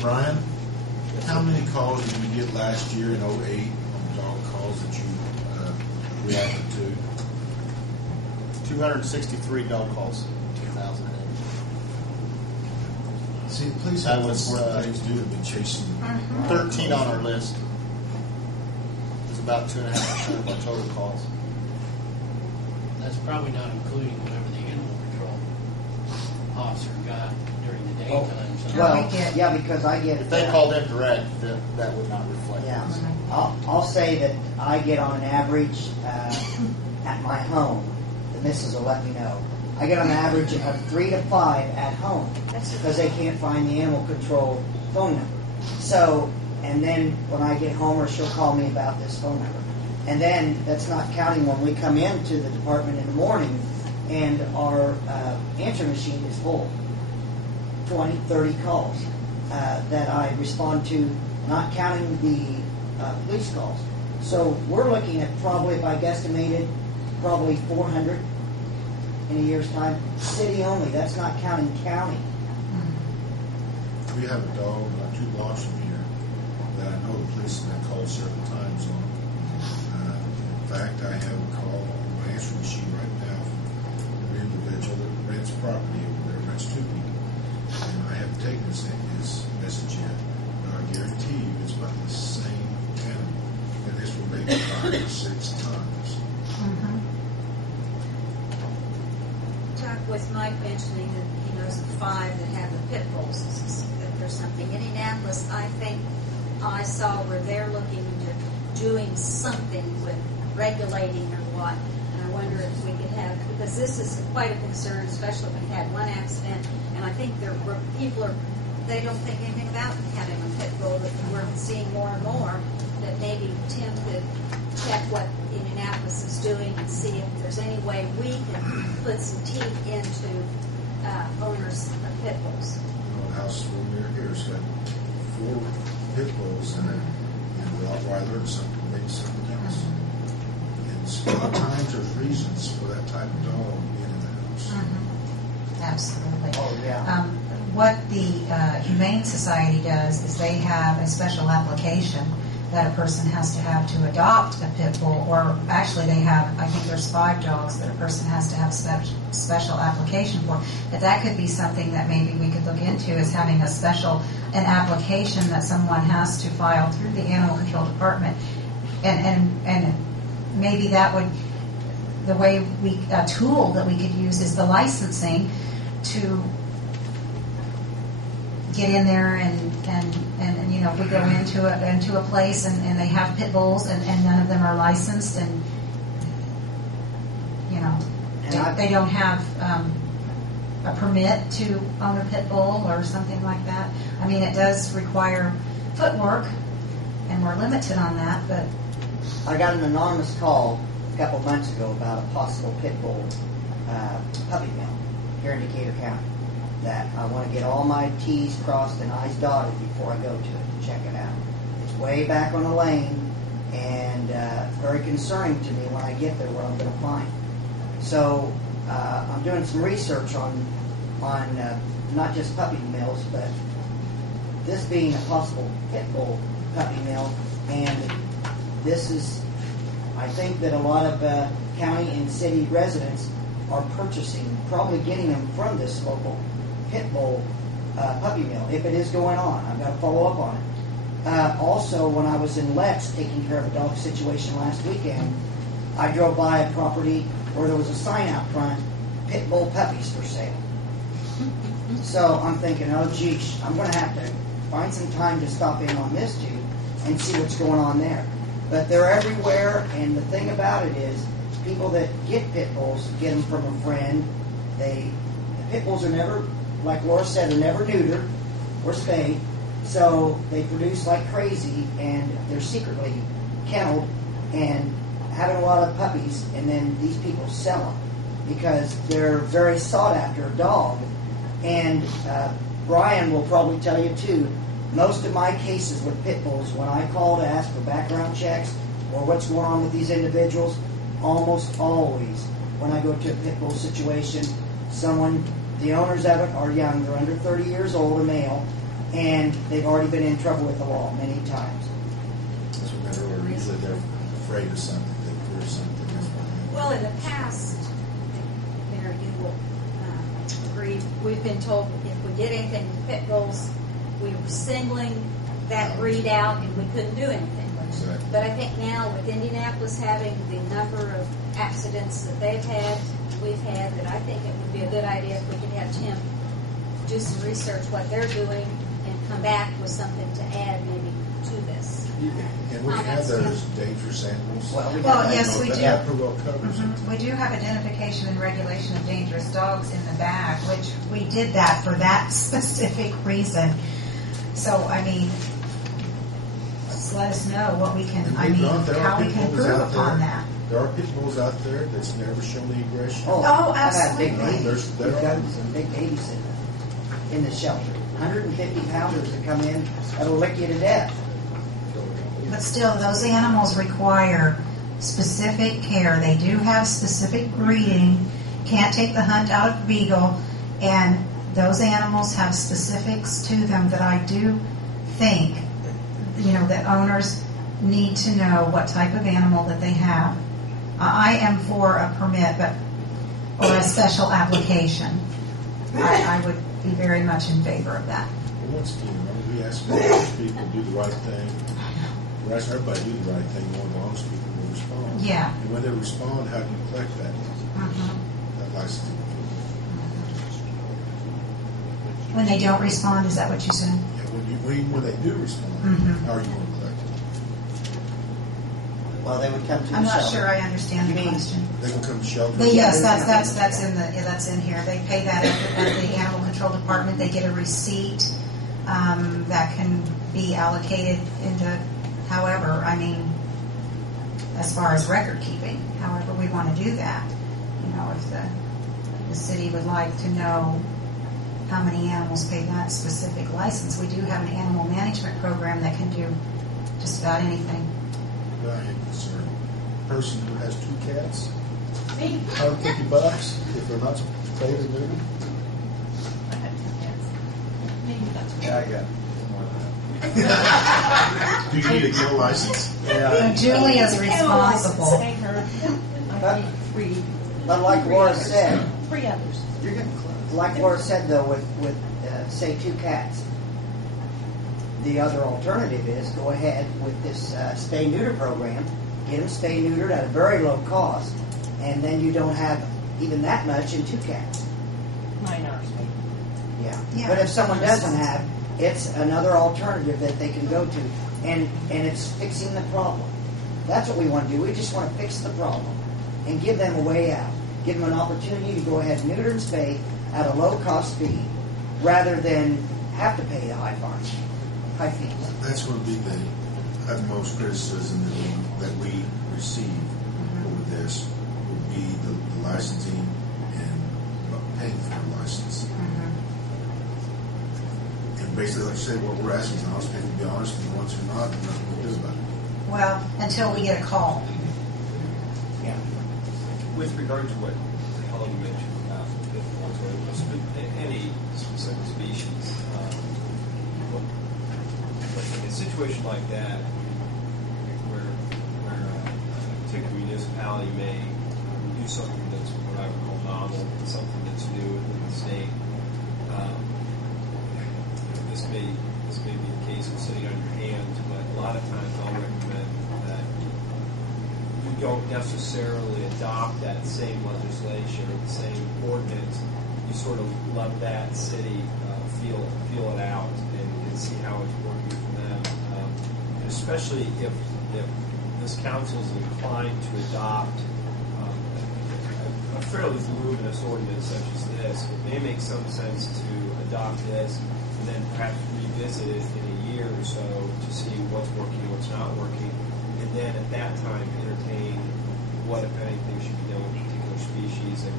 Brian, how many calls did you get last year in 2008 on dog calls that you reacted to? 263 dog calls in 2008. See, police That have was, important things to do. Have been chasing. 13 on our list. It was about 2.5% of our total calls. That's probably not including whatever the animal control officer got during the daytime. So Well, yeah, because I get. If they called in direct, that would not reflect Yeah, this. I'll say that I get on an average at my home. The missus will let me know. I get on an average of 3 to 5 at home because they can't find the animal control phone number. So, and then when I get home, or she'll call me about this phone number. And then that's not counting when we come into the department in the morning and our answering machine is full. 20, 30 calls that I respond to, not counting the police calls. So we're looking at probably, if I guesstimated, probably 400 in a year's time. City only, that's not counting county. We have a dog not 2 blocks from here that I know the police have been called several times on. In fact, I have a call on my answering machine right now from an individual that rents property over there, rents 2 people. And I haven't taken his message yet, but I guarantee you it's about the same tenant, and this will maybe 5 or 6 times. Talk with Mike mentioning that he knows of 5 that have the pit bulls. That there's something in Indianapolis, I think I saw where they're looking into doing something with regulating or what. And I wonder if we could have, because this is quite a concern, especially if we had one accident. And I think they don't think anything about having a pit bull, but we're seeing more and more that maybe Tim could check what Indianapolis is doing and see if there's any way we can put some teeth into owners of pit bulls. The house near here has got 4 pit bulls in it, and a Rottweiler and something, maybe something else. And so a lot of times there's reasons for that type of dog being in the house. Absolutely. Oh, yeah. What the Humane Society does is they have a special application that a person has to have to adopt a pit bull, or actually they have, I think there's 5 dogs that a person has to have special application for. But that could be something that maybe we could look into, is having an application that someone has to file through the Animal Control Department. And maybe that would, a tool that we could use is the licensing to get in there and if we go into a place and they have pit bulls and none of them are licensed and they don't have a permit to own a pit bull or something like that. I mean, it does require footwork and we're limited on that, but I got an anonymous call a couple months ago about a possible pit bull puppy mill here in Decatur County, that I want to get all my T's crossed and I's dotted before I go to it and check it out. It's way back on the lane, and very concerning to me when I get there what I'm going to find. So I'm doing some research on not just puppy mills, but this being a possible pit bull puppy mill, and this is, I think that a lot of county and city residents are purchasing, probably getting them from this local pit bull puppy mill, if it is going on. I've got to follow up on it. Also, when I was in Lex taking care of a dog situation last weekend, I drove by a property where there was a sign out front, pit bull puppies for sale. So I'm thinking, oh geez, I'm going to have to find some time to stop in on this too and see what's going on there. But they're everywhere, and the thing about it is, people that get pit bulls get them from a friend. Pit bulls are never, like Laura said, they're never neutered or spayed, so they produce like crazy, and they're secretly kenneled and having a lot of puppies, and then these people sell them because they're very sought after dog. And Brian will probably tell you too, most of my cases with pit bulls, when I call to ask for background checks or what's going on with these individuals, almost always when I go to a pit bull situation, the owners of it are young, they're under 30 years old, a male, and they've already been in trouble with the law many times. That's what they're earlier. Usually they're afraid of something, they fear something. That's why. Well, in the past, Mayor, you will agree, we've been told if we did anything with pit bulls, we were singling that breed out and we couldn't do anything. Exactly. But I think now with Indianapolis having the number of accidents that they've had, we've had, that I think it would be a good idea if we could have Tim do some research what they're doing and come back with something to add maybe to this. And we have those dangerous animals. Well, yes, we do. That pretty well covers it. We do have identification and regulation of dangerous dogs in the back, which we did that for that specific reason. So, I mean, just let us know what we can, And I believe it mean, or not, there are how we pit can bulls improve out upon there. that. There are pit bulls out there that's never shown the aggression. Oh, I've had big absolutely. babies. We've got some big babies in the shelter. 150 pounders that come in that'll lick you to death. But still, those animals require specific care. They do have specific breeding. Can't take the hunt out of beagle. And those animals have specifics to them that I do think, that owners need to know what type of animal that they have. I am for a permit, or a special application. I would be very much in favor of that. Well, once again, we ask most people to do the right thing. We ask everybody to do the right thing. One of the people will respond. Yeah. And when they respond, how do you collect that? Mhm. That license. When they don't respond, is that what you said? Yeah, when they do respond, Mhm. how are you going to collect it? Well, they would come to the I'm not shelter. sure I understand You the mean- question. They can come to shelter. But yes, that's in here. They pay that at the animal control department. They get a receipt that can be allocated into however. I mean, as far as record keeping, however we want to do that. If the city would like to know how many animals pay that specific license, we do have an animal management program that can do just about anything. I am concerned. A person who has 2 cats, $150 if they're not spayed or neutered. Yeah, I got Do you need a gill license? So Julia's responsible. But like Laura said, 3 others. like Laura said though, with say 2 cats, the other alternative is go ahead with this spay-neuter program, get them spay-neutered at a very low cost, and then you don't have even that much in 2 cats. 9 hours. Yeah. But if someone doesn't have, it's another alternative that they can go to, and it's fixing the problem. That's what we want to do. We just want to fix the problem and give them a way out. Give them an opportunity to go ahead and neuter and spay at a low-cost fee, rather than have to pay the high fees. That's going to be the utmost criticism that we receive over this would be the licensing and paying for the license. And basically, like you say, what we're asking is honest people to be honest, and the ones who are not, there's nothing we can do about it. Well, until we get a call. Yeah. With regard to what Helen mentioned about pit bulls or any specific species, in a situation like that, where a particular municipality may do something that's what I would call novel, something that's new in the state, this may be the case of sitting on your hands, but a lot of times I'll recommend that you don't necessarily adopt that same legislation or the same ordinance. You sort of let that city feel it out and see how it's working for them. And especially if this council is inclined to adopt a fairly voluminous ordinance such as this, it may make some sense to adopt this and then perhaps revisit it in a year or so to see what's working and what's not working, and then at that time entertain what, if anything, should be done with particular species and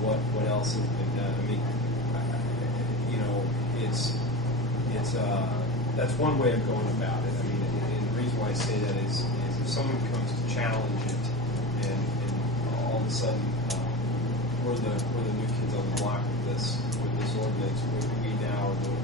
what else has been done. I mean, that's one way of going about it. I mean, and the reason why I say that is if someone comes to challenge it, and all of a sudden we're the new kids on the block with this ordinance, we now are the